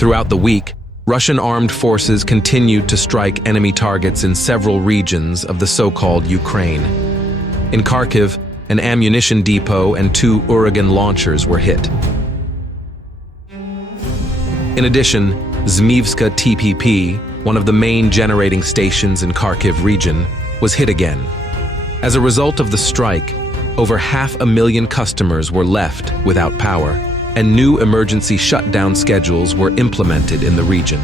Throughout the week, Russian armed forces continued to strike enemy targets in several regions of the so-called Ukraine. In Kharkiv, an ammunition depot and 2 Uragan launchers were hit. In addition, 𝐔𝐤𝐫𝐚 TPP, one of the main generating stations in Kharkiv region, was hit again. As a result of the strike, over 500,000 customers were left without power, and new emergency shutdown schedules were implemented in the region.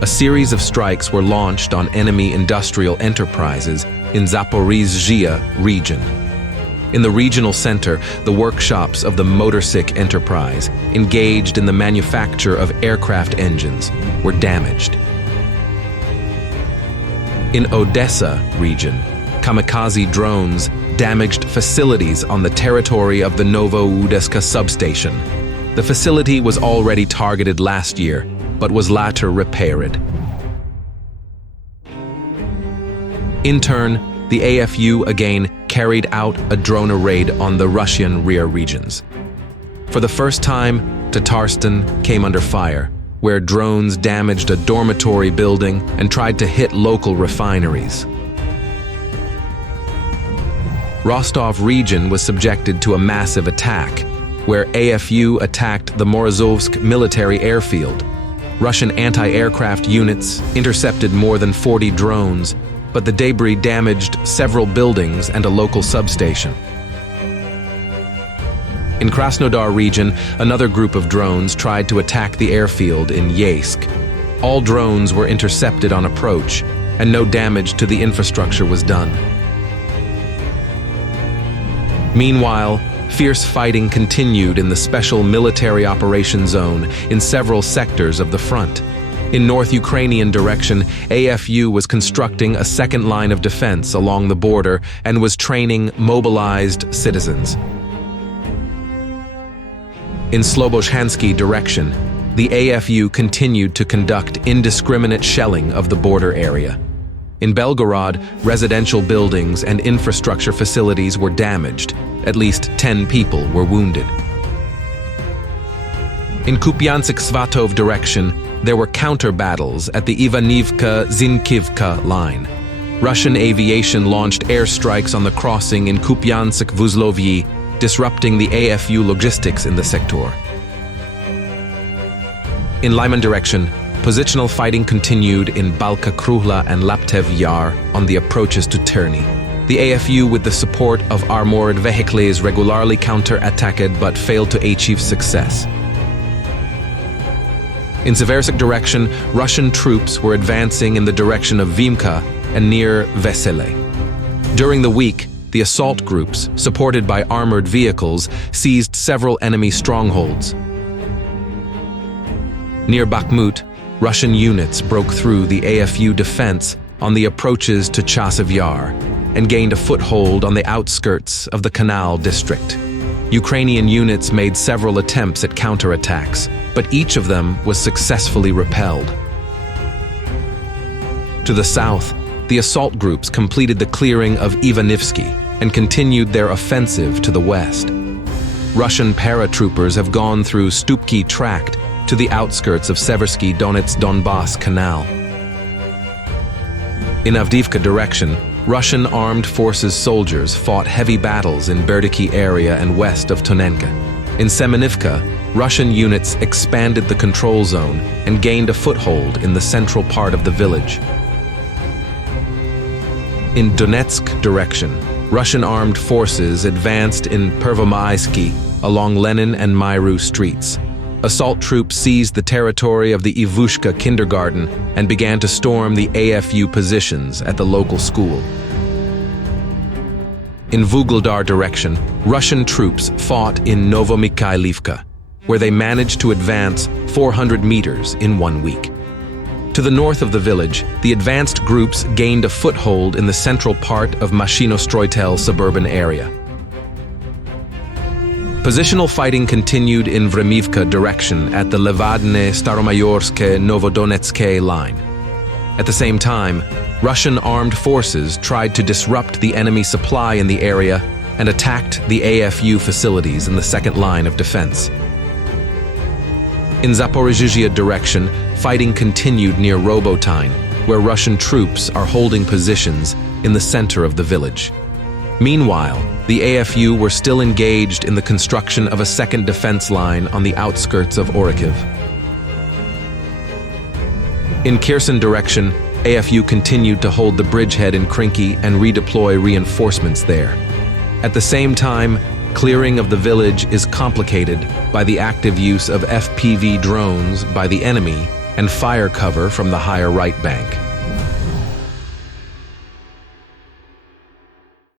A series of strikes were launched on enemy industrial enterprises in Zaporizhzhia region. In the regional center, the workshops of the Motorsic enterprise, engaged in the manufacture of aircraft engines, were damaged. In Odessa region, kamikaze drones damaged facilities on the territory of the Novoodesska substation. The facility was already targeted last year, but was later repaired. In turn, the AFU again carried out a drone raid on the Russian rear regions. For the first time, Tatarstan came under fire, where drones damaged a dormitory building and tried to hit local refineries. Rostov region was subjected to a massive attack, where AFU attacked the Morozovsk military airfield. Russian anti-aircraft units intercepted more than 40 drones, but the debris damaged several buildings and a local substation. In Krasnodar region, another group of drones tried to attack the airfield in Yeysk. All drones were intercepted on approach, and no damage to the infrastructure was done. Meanwhile, fierce fighting continued in the Special Military Operation Zone in several sectors of the front. In North Ukrainian direction, AFU was constructing a second line of defense along the border and was training mobilized citizens. In Slobozhansky direction, the AFU continued to conduct indiscriminate shelling of the border area. In Belgorod, residential buildings and infrastructure facilities were damaged. At least 10 people were wounded. In Kupiansk-Svatov direction, there were counter battles at the Ivanivka-Zinkivka line. Russian aviation launched airstrikes on the crossing in Kupiansk-Vuzlovyi, disrupting the AFU logistics in the sector. In Lyman direction, positional fighting continued in Balka Kruhla and Laptev Yar on the approaches to Terny. The AFU, with the support of armored vehicles, regularly counter-attacked but failed to achieve success. In Seversk direction, Russian troops were advancing in the direction of Vimka and near Vesele. During the week, the assault groups, supported by armored vehicles, seized several enemy strongholds. Near Bakhmut, Russian units broke through the AFU defense on the approaches to Chasiv Yar and gained a foothold on the outskirts of the Canal district. Ukrainian units made several attempts at counterattacks, but each of them was successfully repelled. To the south, the assault groups completed the clearing of Ivanivsky and continued their offensive to the west. Russian paratroopers have gone through Stupki Tract to the outskirts of Seversky Donets-Donbass Canal. In Avdiivka direction, Russian armed forces soldiers fought heavy battles in Berdyky area and west of Tonenka. In Semenivka, Russian units expanded the control zone and gained a foothold in the central part of the village. In Donetsk direction, Russian armed forces advanced in Pervomaisky along Lenin and Myru streets. Assault troops seized the territory of the Ivushka kindergarten and began to storm the AFU positions at the local school. In Vuhledar direction, Russian troops fought in Novomikhailivka, where they managed to advance 400 meters in 1 week. To the north of the village, the advanced groups gained a foothold in the central part of Mashinostroitel suburban area. Positional fighting continued in Vremivka direction at the Levadne-Staromayorske-Novodonetske line. At the same time, Russian armed forces tried to disrupt the enemy supply in the area and attacked the AFU facilities in the second line of defense. In Zaporizhzhia direction, fighting continued near Robotyne, where Russian troops are holding positions in the center of the village. Meanwhile, the AFU were still engaged in the construction of a second defense line on the outskirts of Orikhiv. In Kherson direction, AFU continued to hold the bridgehead in Krinky and redeploy reinforcements there. At the same time, clearing of the village is complicated by the active use of FPV drones by the enemy and fire cover from the higher right bank.